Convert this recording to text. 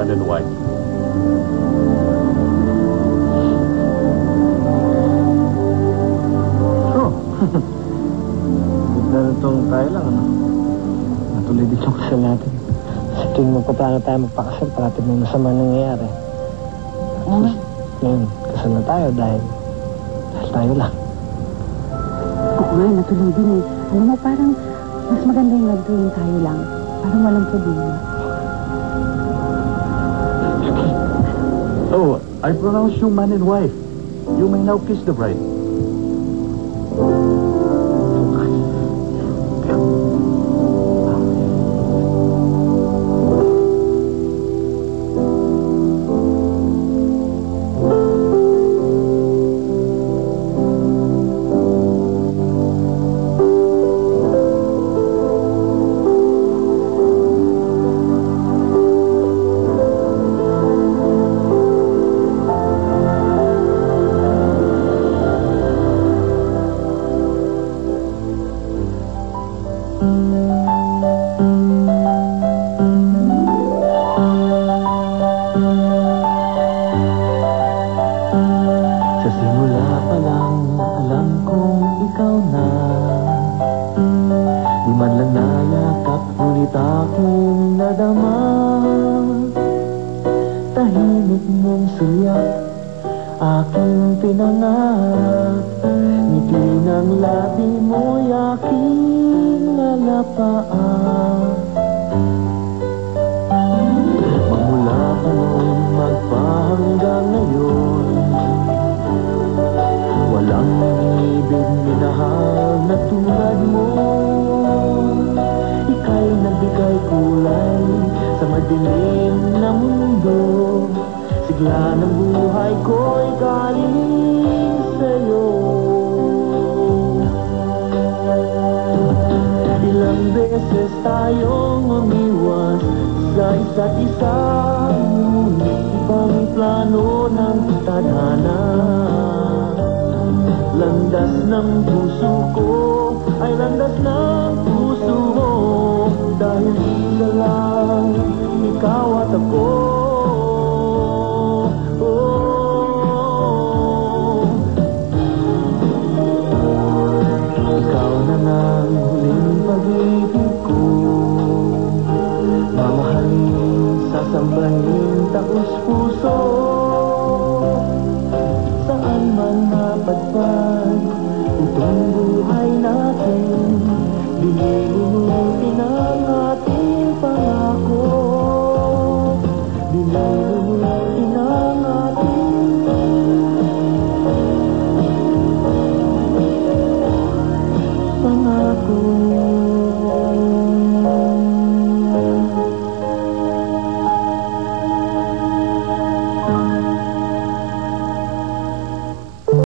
man and wife. Oh. Ganda na itong tayo lang, ano? Natuloy din yung kasal natin. Sa tuwing magpaplano tayo magpakasal, parati may masama nangyayari. Oo nga. Ngayon, kasal na tayo dahil tayo lang. Oo nga, natuloy din eh. Alam mo, parang mas maganda yung nagtuwing tayo lang. Parang walang problema. Oh, I pronounce you man and wife. You may now kiss the bride. Pangako